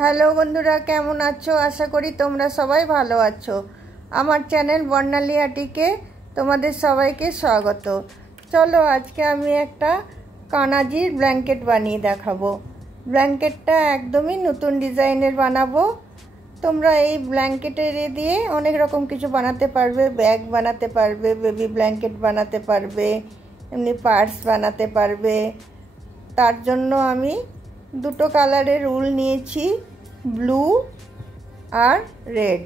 Hello বন্ধুরা, কেমন আছো? আশা করি তোমরা সবাই ভালো আছো। আমার চ্যানেল বর্ণালী আটিকে তোমাদের সবাইকে স্বাগত। চলো আজকে আমি একটা কানাজির ব্ল্যাঙ্কেট বানিয়ে দেখাবো। ব্ল্যাঙ্কেটটা একদমই নতুন ডিজাইনের বানাবো। তোমরা এই ব্ল্যাঙ্কেটের দিয়ে অনেক রকম কিছু বানাতে পারবে। ব্যাগ বানাতে পারবে, বেবি ব্ল্যাঙ্কেট বানাতে পারবে, এমনি পার্স বানাতে পারবে। তার জন্য আমি দুটো কালারের উল নিয়েছি, ব্লু আর রেড।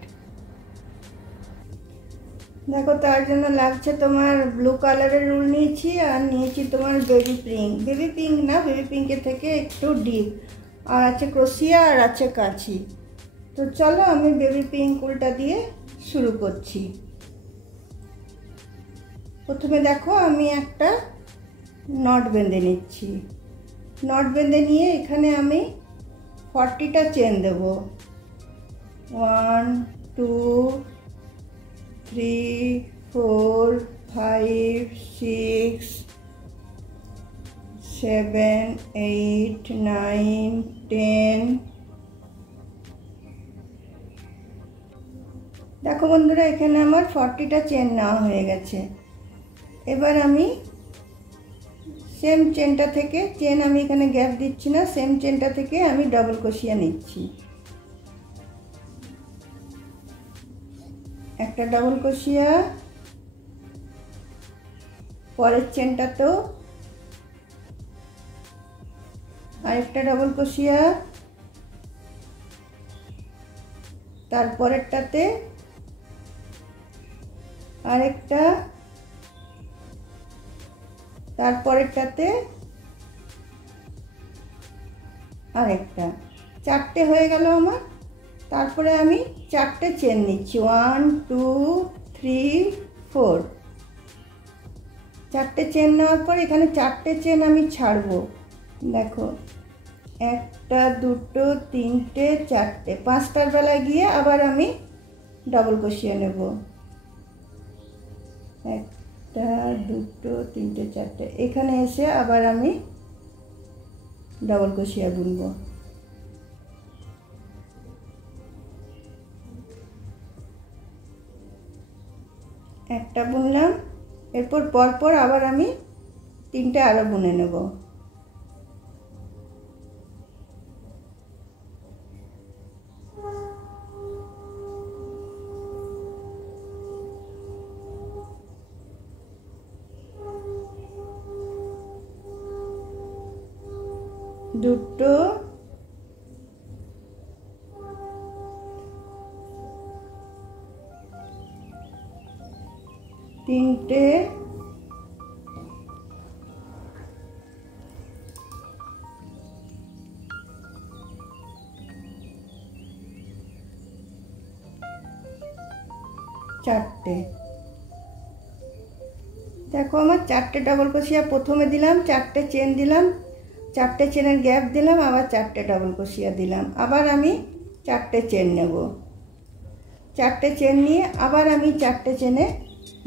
দেখো, তার জন্য লাগছে তোমার ব্লু কালারের উল নিয়েছি আর নিয়েছি তোমার বেবি পিঙ্ক না, বেবি পিঙ্কের থেকে একটু ডিপ, আর আছে ক্রোশিয়া আর আছে কাঁচি। তো চলো আমি বেবি পিঙ্ক উলটা দিয়ে শুরু করছি। প্রথমে দেখো আমি একটা নট বেঁধে নিচ্ছি। নট বেঁধে নিয়ে এখানে আমি 40টা চেন দেব। 1 2 3 4 5 6 7 8 9 10। দেখো বন্ধুরা, এখানে আমার 40টা চেন নেওয়া হয়ে গেছে। এবার আমি সেম চেনটা থেকে, চেন আমি এখানে গ্যাপ দিচ্ছি না, সেম চেনটা থেকে আমি ডাবল ক্রোশিয়া নিচ্ছি। একটা ডাবল ক্রোশিয়া, পরের চেনটাতেও আরেকটা ডাবল ক্রোশিয়া, তারপরেরটাতে আরেকটা, তারপরেরটাতে আরেকটা। 4টে হয়ে গেল আমার। তারপরে আমি 4টে চেন নিচ্ছি। 1 2 3 4। 4টে চেন নেওয়ার পর এখানে 4টে চেন আমি ছাড়বো। দেখো, 1টা 2টো 3টে 4টে, 5টার বেলায় গিয়ে আবার আমি ডাবল ক্রোশিয়া নেব। 1টা 2টো 3টে 4টে, এখানে এসে আবার আমি ডাবল ক্রোশিয়া বুনবো। একটা বুনলাম, এরপর পরপর আবার আমি 3টে আরো বুনে নেব। দুটো, তিনটে, চারটে। দেখো আমার 4টে ডাবল ক্রোশিয়া প্রথমে দিলাম, 4টে চেন দিলাম, 4টে চেনের গ্যাপ দিলাম, আবার 4টে ডাবল ক্রোশিয়া দিলাম, আবার আমি 4টে চেন নেব। 4টে চেন নিয়ে আবার আমি 4টে চেনে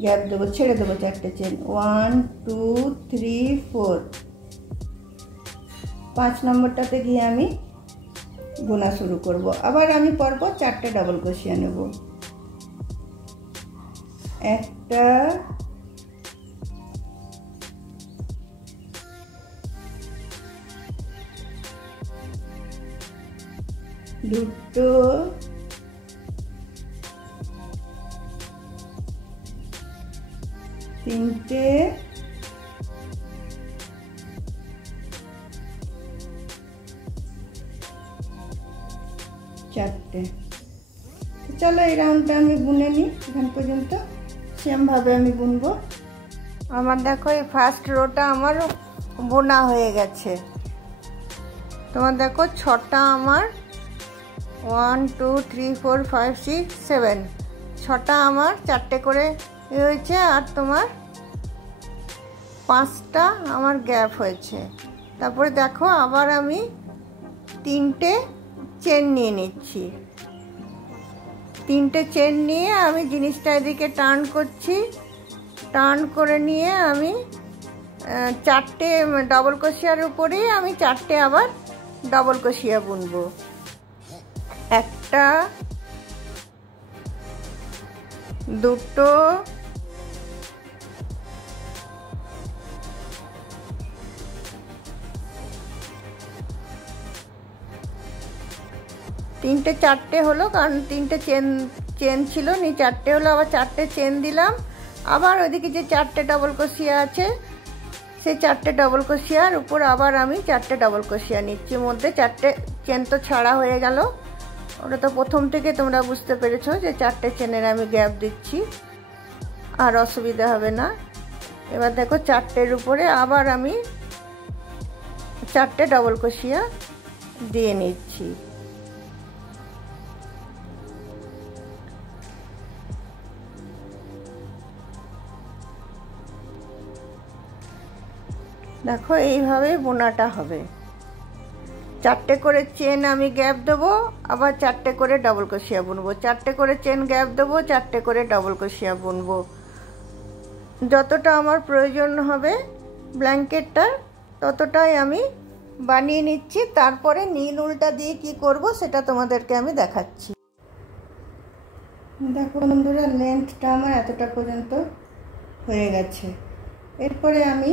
গ্যাপ দেবো, ছেড়ে দেবো 4টে চেন। 1 2 3 4। 5 নম্বরটাতে গিয়ে আমি বোনা শুরু করব। আবার আমি পরপর 4টে ডাবল ক্রোশিয়া নেব। একটা, দুটো, তিনটে, চারটে। চলো এই রাউন্ডটা আমি বুনে নিই। এখান পর্যন্ত সেমভাবে আমি বুনবো। আমার দেখো এই ফার্স্ট রোটা আমার বোনা হয়ে গেছে। তোমার দেখো 6টা আমার 1 2 3 4 5 6 7, 6টা আমার 4টে করে হয়েছে, আর তোমার 5টা আমার গ্যাপ হয়েছে। তারপরে দেখো আবার আমি 3টে চেন নিয়ে নিচ্ছি। 3টে চেন নিয়ে আমি জিনিসটা এদিকে টার্ন করছি। টার্ন করে নিয়ে আমি 4টে ডবল ক্রোশিয়ার উপরেই আমি 4টে আবার ডবল ক্রোশিয়া বুনবো। একটা, দুটো, তিনটে চারটে হলো, কারণ তিনটে চেন ছিল, নি চারটে হলো, আবার চারটে চেন দিলাম। আবার ওইদিকে যে চারটে ডবল ক্রোশিয়া আছে সেই চারটে ডবল ক্রোশিয়ার উপর আবার আমি চারটে ডবল ক্রোশিয়া নিচ্ছি। মধ্যে চারটে চেন তো ছাড়া হয়ে গেল, ওটা তো প্রথম থেকে তোমরা বুঝতে পেরেছো যে চারটে চেনের আমি গ্যাপ দিচ্ছি, আর অসুবিধা হবে না। এবার দেখো চারটের উপরে আবার আমি চারটে ডবল ক্রোশিয়া দিয়ে নিচ্ছি। দেখো এইভাবে বোনাটা হবে। চারটে করে চেন আমি গ্যাপ দেবো, আবার চারটে করে ডবল ক্রোশিয়া বুনবো, চারটে করে চেন গ্যাপ দেবো, চারটে করে ডবল ক্রোশিয়া বুনবো। যতটা আমার প্রয়োজন হবে ব্ল্যাঙ্কেটটার ততটাই আমি বানিয়ে নিচ্ছি। তারপরে নীল উলটা দিয়ে কি করব সেটা তোমাদেরকে আমি দেখাচ্ছি। দেখো বন্ধুরা, লেন্থটা আমার এতটা পর্যন্ত হয়ে গেছে। এরপরে আমি,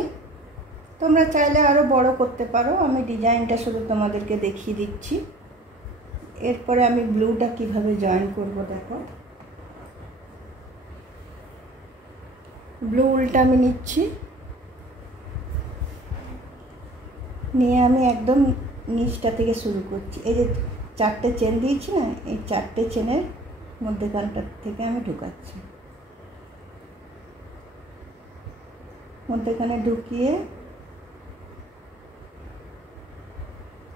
তোমরা চাইলে আরও বড় করতে পারো, আমি ডিজাইনটা শুধু তোমাদেরকে দেখিয়ে দিচ্ছি। এরপরে আমি ব্লুটা কিভাবে জয়েন করব দেখো। ব্লু উলটা আমি নিচ্ছি, নিয়ে আমি একদম নিচটা থেকে শুরু করছি। এই যে চারটে চেন দিয়েছি না, এই চারটে চেনের মধ্যেখানটা থেকে আমি ঢুকাচ্ছি। মধ্যেখানে ঢুকিয়ে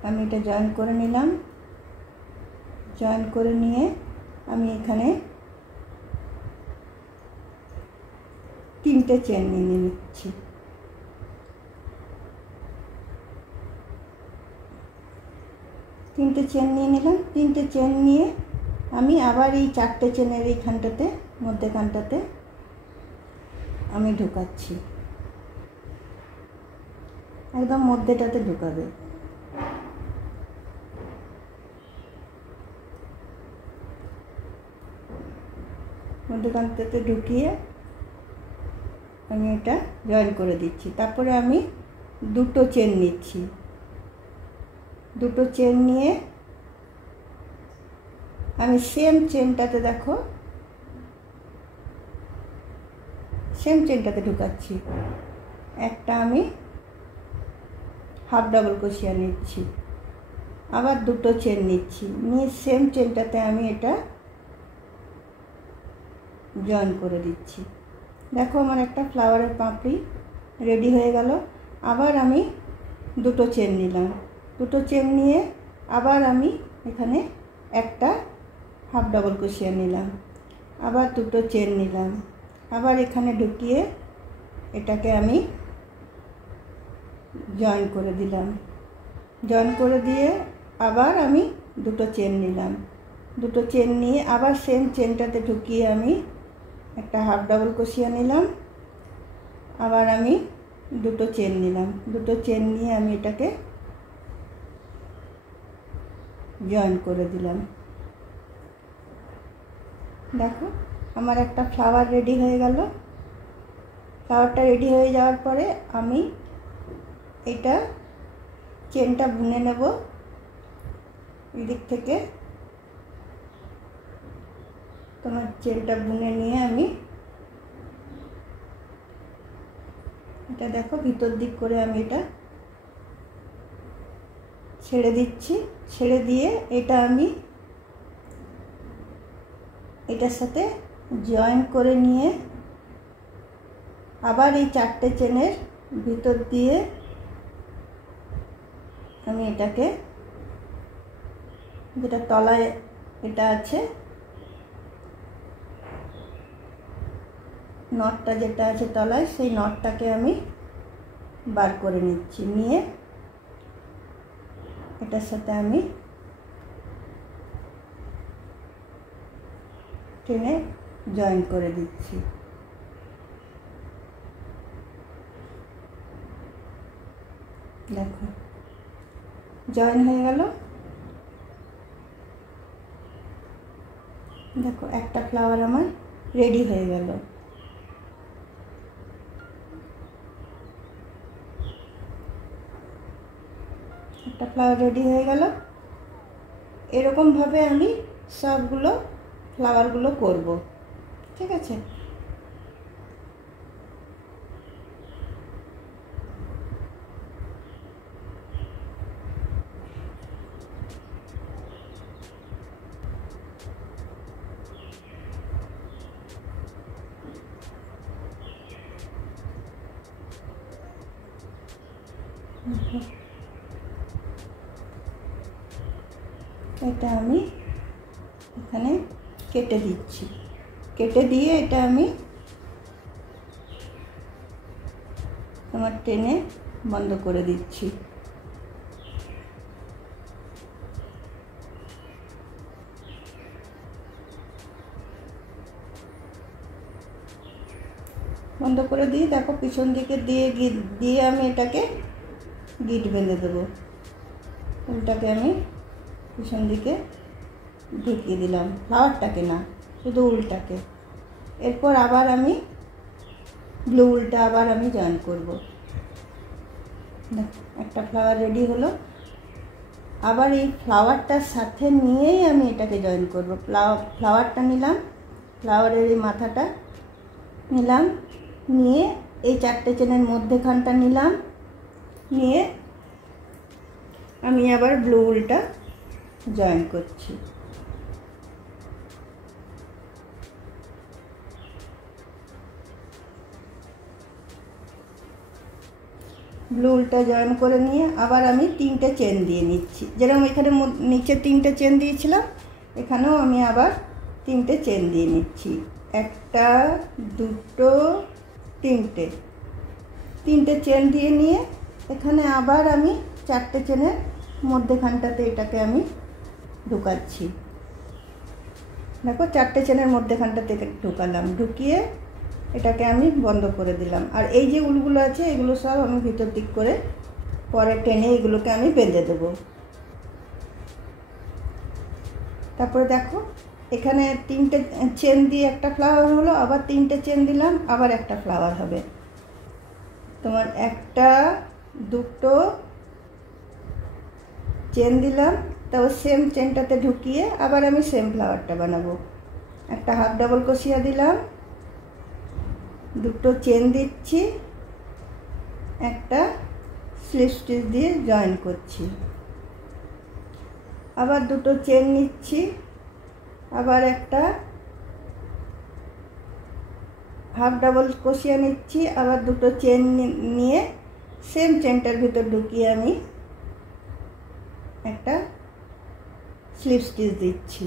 আমি এটা জয়েন করে নিলাম। জয়েন করে নিয়ে আমি এখানে তিনটে চেন নিয়ে নিচ্ছি। তিনটে চেন নিয়ে নিলাম। তিনটে চেন নিয়ে আমি আবার এই চারটে চেনের এইখানটাতে, মধ্যেখানটাতে আমি ঢুকাচ্ছি, একদম মধ্যেটাতে ঢুকাবে। মধ্যখানটাতে ঢুকিয়ে আমি এটা জয়েন করে দিচ্ছি। তারপরে আমি দুটো চেন নিচ্ছি। দুটো চেন নিয়ে আমি সেম চেনটাতে, দেখো সেম চেনটাতে ঢুকাচ্ছি। একটা আমি হাফ ডাবল ক্রোশিয়া নিচ্ছি, আবার দুটো চেন নিচ্ছি, নিয়ে সেম চেনটাতে আমি এটা জয়েন করে দিচ্ছি। দেখো আমার একটা ফ্লাওয়ারের পাপড়ি রেডি হয়ে গেল। আবার আমি দুটো চেন নিলাম। দুটো চেন নিয়ে আবার আমি এখানে একটা হাফ ডাবল ক্রোশিয়া নিলাম, আবার দুটো চেন নিলাম, আবার এখানে ঢুকিয়ে এটাকে আমি জয়েন করে দিলাম। জয়েন করে দিয়ে আবার আমি দুটো চেন নিলাম। দুটো চেন নিয়ে আবার সেম চেনটাতে ঢুকিয়ে আমি একটা হাফ ডাবল ক্রোশিয়া নিলাম, আবার আমি দুটো চেন নিলাম। দুটো চেন নিয়ে আমি এটাকে জয়েন করে দিলাম। দেখো আমার একটা ফ্লাওয়ার রেডি হয়ে গেল। ফ্লাওয়ারটা রেডি হয়ে যাওয়ার পরে আমি এটা চেনটা বুনে নেব। এদিক থেকে তোমার চেনটা বুনে নিয়ে আমি এটা, দেখো ভিতর দিক করে আমি এটা ছেড়ে দিচ্ছি। ছেড়ে দিয়ে এটা আমি এটার সাথে জয়েন করে নিয়ে আবার এই চারটে চেনের ভিতর দিয়ে আমি এটাকে, যেটা তলায় এটা আছে নটটা যেটা আছে তলায়, সেই নটটাকে আমি বার করে নিচ্ছি। নিয়ে এটার সাথে আমি টেনে জয়েন করে দিচ্ছি। দেখো জয়েন হয়ে গেল। দেখো একটা ফ্লাওয়ার আমার রেডি হয়ে গেল। একটা ফ্লাওয়ার রেডি হয়ে গেল। এরকমভাবে আমি সবগুলো ফ্লাওয়ারগুলো করব, ঠিক আছে? এটা আমি এখানে কেটে দিচ্ছি, কেটে দিয়ে এটা আমি তোমার টেনে বন্ধ করে দিচ্ছি। বন্ধ করে দিয়ে দেখো পিছন দিকে দিয়ে আমি এটাকে গিট বেঁধে দেবো। ফুলটাকে আমি পিছন দিকে ঢুকিয়ে দিলাম, ফ্লাওয়ারটাকে না, শুধু উলটাকে। এরপর আবার আমি ব্লু উলটা আবার আমি জয়েন করব। একটা ফ্লাওয়ার রেডি হলো। আবার এই ফ্লাওয়ারটার সাথে নিয়েই আমি এটাকে জয়েন করব। ফ্লাওয়ারটা নিলাম, ফ্লাওয়ারের এই মাথাটা নিলাম, নিয়ে এই চারটে চেনের মধ্যেখানটা নিলাম, নিয়ে আমি আবার ব্লু উলটা জয়েন করছি। ব্লু উলটা জয়েন করে নিয়ে আবার আমি 3টে চেন দিয়ে নিচ্ছি। যেরকম এখানে নিচে 3টে চেন দিয়েছিলাম, এখানেও আমি আবার 3টে চেন দিয়ে নিচ্ছি। একটা, দুটো, 3টে চেন দিয়ে নিয়ে এখানে আবার আমি 4টে চেনের মধ্যেখানটাতে এটাকে আমি ঢুকাচ্ছি। দেখো 4টে চেনের মধ্যেখানটাতে ঢুকালাম, ঢুকিয়ে এটাকে আমি বন্ধ করে দিলাম। আর এই যে উলগুলো আছে এগুলো সব আমি ভিতর দিক করে পরে টেনে এগুলোকে আমি বেঁধে দেবো। তারপরে দেখো এখানে 3টে চেন দিয়ে একটা ফ্লাওয়ার হলো, আবার 3টে চেন দিলাম, আবার একটা ফ্লাওয়ার হবে। তোমার একটা, দুটো চেন দিলাম, তাও সেম চেনটাতে ঢুকিয়ে আবার আমি সেম ফ্লাওয়ারটা বানাবো। একটা হাফ ডাবল ক্রোশিয়া দিলাম, দুটো চেন দিচ্ছি, একটা স্লিপ স্টিচ দিয়ে জয়েন করছি, আবার দুটো চেন নিচ্ছি, আবার একটা হাফ ডাবল ক্রোশিয়া নিচ্ছি, আবার দুটো চেন নিয়ে সেম চেনটার ভিতর ঢুকিয়ে আমি একটা স্লিপ স্টিচ দিচ্ছি,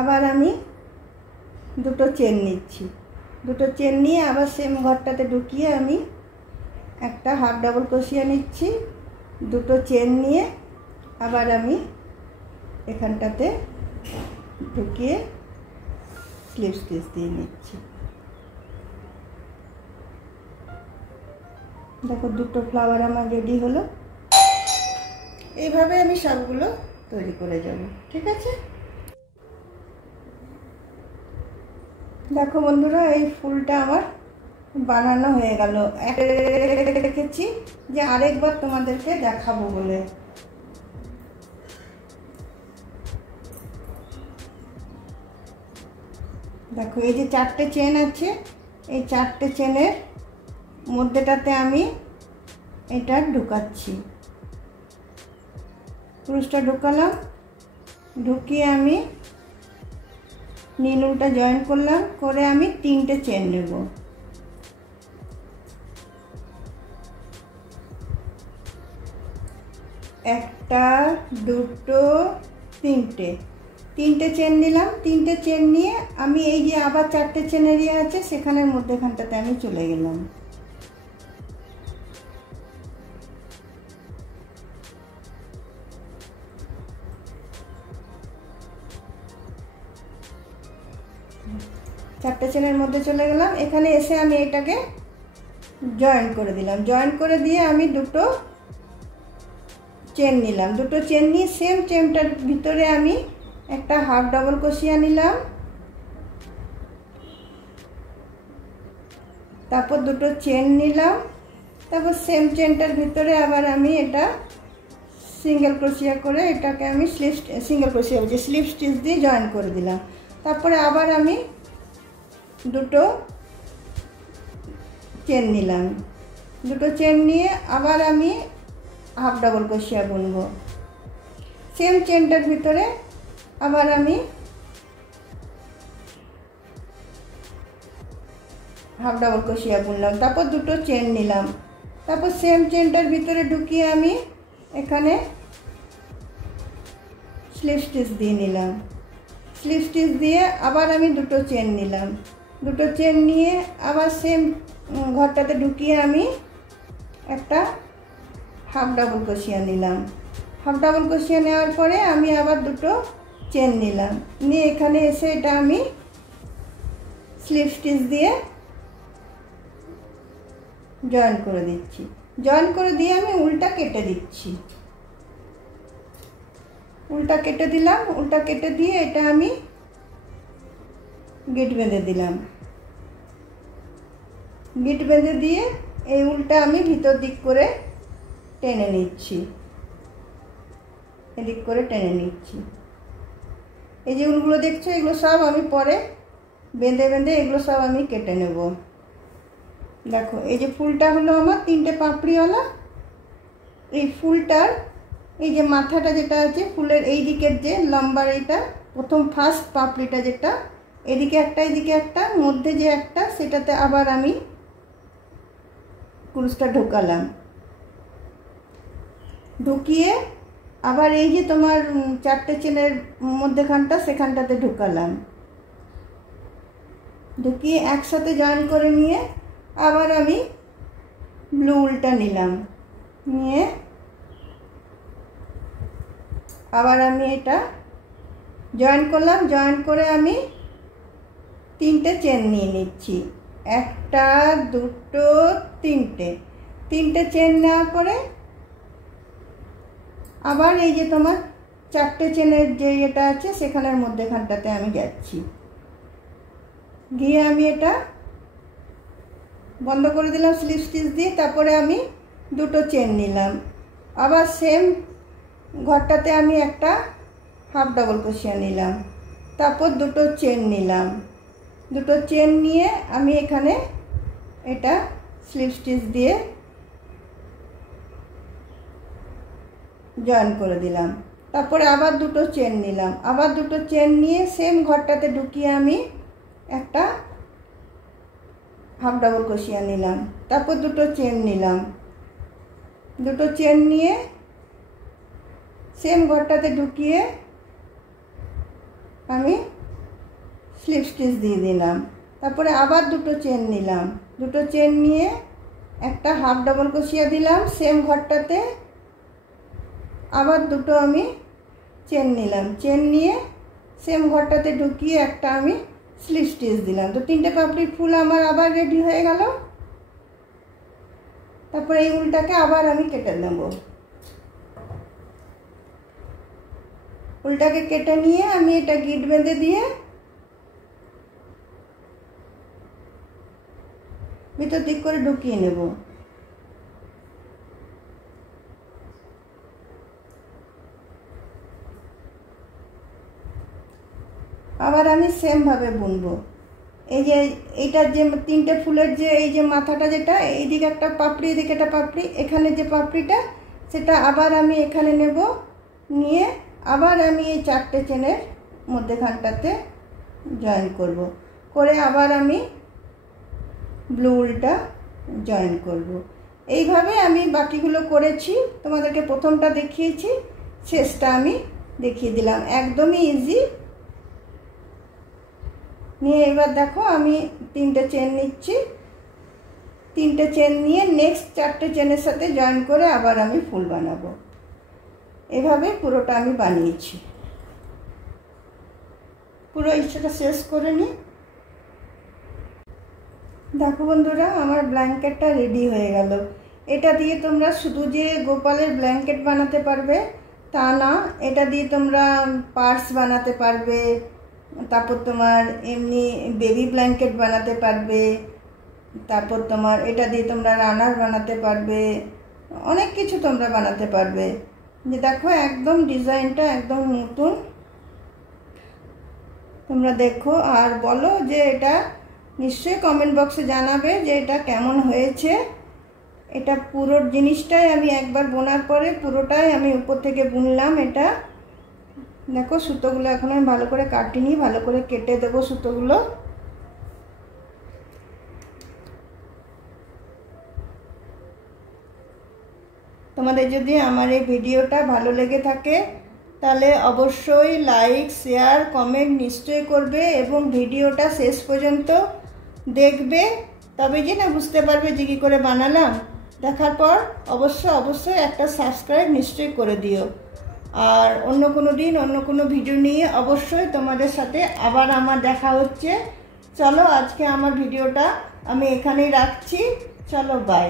আবার আমি দুটো চেন নিচ্ছি, দুটো চেন নিয়ে আবার সেম ঘরটাতে ঢুকিয়ে আমি একটা হাফ ডাবল ক্রোশিয়া নিচ্ছি, দুটো চেন নিয়ে আবার আমি এখানটাতে ঢুকিয়ে স্লিপ স্টিচ দিয়ে নিচ্ছি। দেখো দুটো ফ্লাওয়ার আমার রেডি হলো। এইভাবে আমি সবগুলো তৈরি করে যাব, ঠিক আছে? দেখো বন্ধুরা, এই ফুলটা আমার বানানো হয়ে গেল। রেখেছি যে আরেকবার তোমাদেরকে দেখাবো বলে। দেখো এই যে 4টে চেন আছে, এই 4টে চেনের মধ্যেটাতে আমি এটা ঢুকাচ্ছি। ক্রুশটা ঢুকালাম, ঢুকিয়ে আমি নীল উলটা জয়েন করলাম, করে আমি 3টে চেন নেব। একটা, দুটো, 3টে চেন নিলাম। 3টে চেন নিয়ে আমি এই যে আবার 4টে চেনের ইয়ে আছে সেখানের মধ্যেখানটাতে আমি চলে গেলাম। চারটে চেনের মধ্যে চলে গেলাম। এখানে এসে আমি এটাকে জয়েন করে দিলাম। জয়েন করে দিয়ে আমি দুটো চেন নিলাম। দুটো চেন নিয়ে সেম চেনটার ভিতরে আমি একটা হাফ ডাবল ক্রোশিয়া নিলাম, তারপর দুটো চেন নিলাম, তারপর সেম চেনটার ভিতরে আবার আমি এটা সিঙ্গেল ক্রোশিয়া করে এটাকে আমি স্লিপ স্টিচ দিয়ে জয়েন করে দিলাম। তারপরে আবার আমি দুটো চেন নিলাম, দুটো চেন নিয়ে আবার আমি হাফ ডাবল ক্রোশিয়া বুনব। সেম চেনটার ভিতরে আবার আমি হাফ ডাবল ক্রোশিয়া বুনলাম, তারপর দুটো চেন নিলাম, তারপর সেম চেনটার ভিতরে ঢুকিয়ে আমি এখানে স্লিপ স্টিচ দিয়ে নিলাম। স্লিপ স্টিচ দিয়ে আবার আমি দুটো চেন নিলাম, দুটো চেন নিয়ে আবার সেম ঘরটাতে ঢুকিয়ে আমি একটা হাফ ডাবল ক্রোশিয়া নিলাম। হাফ ডাবল ক্রোশিয়া নেওয়ার পরে আমি আবার দুটো চেন নিলাম, নিয়ে এখানে এসে এটা আমি স্লিপ স্টিচ দিয়ে জয়েন করে দিচ্ছি। জয়েন করে দিয়ে আমি উল্টা কেটে দিচ্ছি, উল্টা কেটে দিলাম। উল্টা কেটে দিয়ে এটা আমি গিট বেঁধে দিলাম। গিট বেঁধে দিয়ে এই উল্টা আমি ভিতর দিক করে টেনে নিচ্ছি, এদিক করে টেনে নিচ্ছি। এই যে উলগুলো দেখছো এগুলো সব আমি পরে বেঁধে বেঁধে এগুলো সব আমি কেটে নেব। দেখো এই যে ফুলটা হলো আমার তিনটে পাপড়িওয়ালা। এই ফুলটার এই যে মাথাটা যেটা আছে ফুলের এই দিকের যে লম্বার এইটা প্রথম ফার্স্ট পাপড়িটা যেটা এদিকে একটা এদিকে একটা মধ্যে যে একটা সেটাতে আবার আমি কুরুশটা ঢোকালাম। ঢুকিয়ে আবার এই যে তোমার চারটে চেনের মধ্যেখানটা সেখানটাতে ঢুকালাম। ঢুকিয়ে একসাথে জয়েন করে নিয়ে আবার আমি ব্লু উলটা নিলাম, নিয়ে আবার আমি এটা জয়েন করলাম। জয়েন করে আমি তিনটে চেন নিয়ে নিচ্ছি, একটা দুটো তিনটে চেন নেওয়ার পরে আবার এই যে তোমার চারটে চেনের যে এটা আছে সেখানের মধ্যেখানটাতে আমি যাচ্ছি। গিয়ে আমি এটা বন্ধ করে দিলাম স্লিপ স্টিচ দিয়ে। তারপরে আমি দুটো চেন নিলাম, আবার সেম ঘরটাতে আমি একটা হাফ ডাবল ক্রোশিয়া নিলাম, তারপর দুটো চেন নিলাম। দুটো চেন নিয়ে আমি এখানে এটা স্লিপ স্টিচ দিয়ে জয়েন করে দিলাম। তারপরে আবার দুটো চেন নিলাম, আবার দুটো চেন নিয়ে সেম ঘরটাতে ঢুকিয়ে আমি একটা হাফ ডাবল ক্রোশিয়া নিলাম, তারপর দুটো চেন নিলাম। দুটো চেন নিয়ে সেম ঘরটাতে ঢুকিয়ে আমি স্লিপ স্টিচ দিয়ে দিলাম। তারপরে আবার দুটো চেন নিলাম, দুটো চেন নিয়ে একটা হাফ ডাবল ক্রোশিয়া দিলাম সেম ঘরটাতে, আবার দুটো আমি চেন নিলাম। চেন নিয়ে সেম ঘরটাতে ঢুকিয়ে একটা আমি স্লিপ স্টিচ দিলাম। তো তিনটে পাপড়ির ফুল আমার আবার রেডি হয়ে গেল। তারপরে এই উলটাকে আবার আমি কেটে নেব। উলটাকে কেটে নিয়ে আমি এটা গিট বেঁধে দিয়ে ভিতর দিক করে ঢুকিয়ে নেব। আবার আমি সেম ভাবে বুনবো। এই যে এইটার যে তিনটে ফুলের যে এই যে মাথাটা যেটা এইদিকে একটা পাপড়ি এদিকে একটা পাপড়ি, এখানে যে পাপড়িটা সেটা আবার আমি এখানে নেব, নিয়ে আবার আমি এই চারটে চেনের মধ্যেখানটাতে জয়েন করব, করে আবার আমি ব্লু উলটা জয়েন করব। এইভাবে আমি বাকিগুলো করেছি, তোমাদেরকে প্রথমটা দেখিয়েছি, শেষটা আমি দেখিয়ে দিলাম। একদমই ইজি। নিয়ে এবার দেখো আমি তিনটে চেন নিচ্ছি, তিনটে চেন নিয়ে নেক্সট চারটে চেনের সাথে জয়েন করে আবার আমি ফুল বানাবো। এভাবে পুরোটা আমি বানিয়েছি। পুরো ইচ্ছাটা শেষ করে নিই। দেখো বন্ধুরা আমার ব্ল্যাঙ্কেটটা রেডি হয়ে গেল। এটা দিয়ে তোমরা শুধু যে গোপালের ব্ল্যাঙ্কেট বানাতে পারবে তা না, এটা দিয়ে তোমরা পার্স বানাতে পারবে, তারপর তোমার এমনি বেবি ব্ল্যাঙ্কেট বানাতে পারবে, তারপর তোমার এটা দিয়ে তোমরা রানার বানাতে পারবে, অনেক কিছু তোমরা বানাতে পারবে। যে দেখো একদম ডিজাইনটা একদম নতুন, তোমরা দেখো আর বলো যে এটা নিশ্চয়ই কমেন্ট বক্সে জানাবে যে এটা কেমন হয়েছে। এটা পুরো জিনিসটাই আমি একবার বোনার পরে পুরোটাই আমি উপর থেকে বুনলাম। এটা দেখো সুতোগুলো এখন আমি ভালো করে কাটিনি, ভালো করে কেটে দেবো সুতোগুলো। তোমাদের যদি আমার এই ভিডিওটা ভালো লেগে থাকে তাহলে অবশ্যই লাইক শেয়ার কমেন্ট নিশ্চয়ই করবে এবং ভিডিওটা শেষ পর্যন্ত দেখবে, তবে যে না বুঝতে পারবে যে কী করে বানালাম। দেখার পর অবশ্যই একটা সাবস্ক্রাইব নিশ্চয়ই করে দিও। আর অন্য কোনো দিন অন্য কোনো ভিডিও নিয়ে অবশ্যই তোমাদের সাথে আবার আমার দেখা হচ্ছে। চলো আজকে আমার ভিডিওটা আমি এখানেই রাখছি, চলো বাই।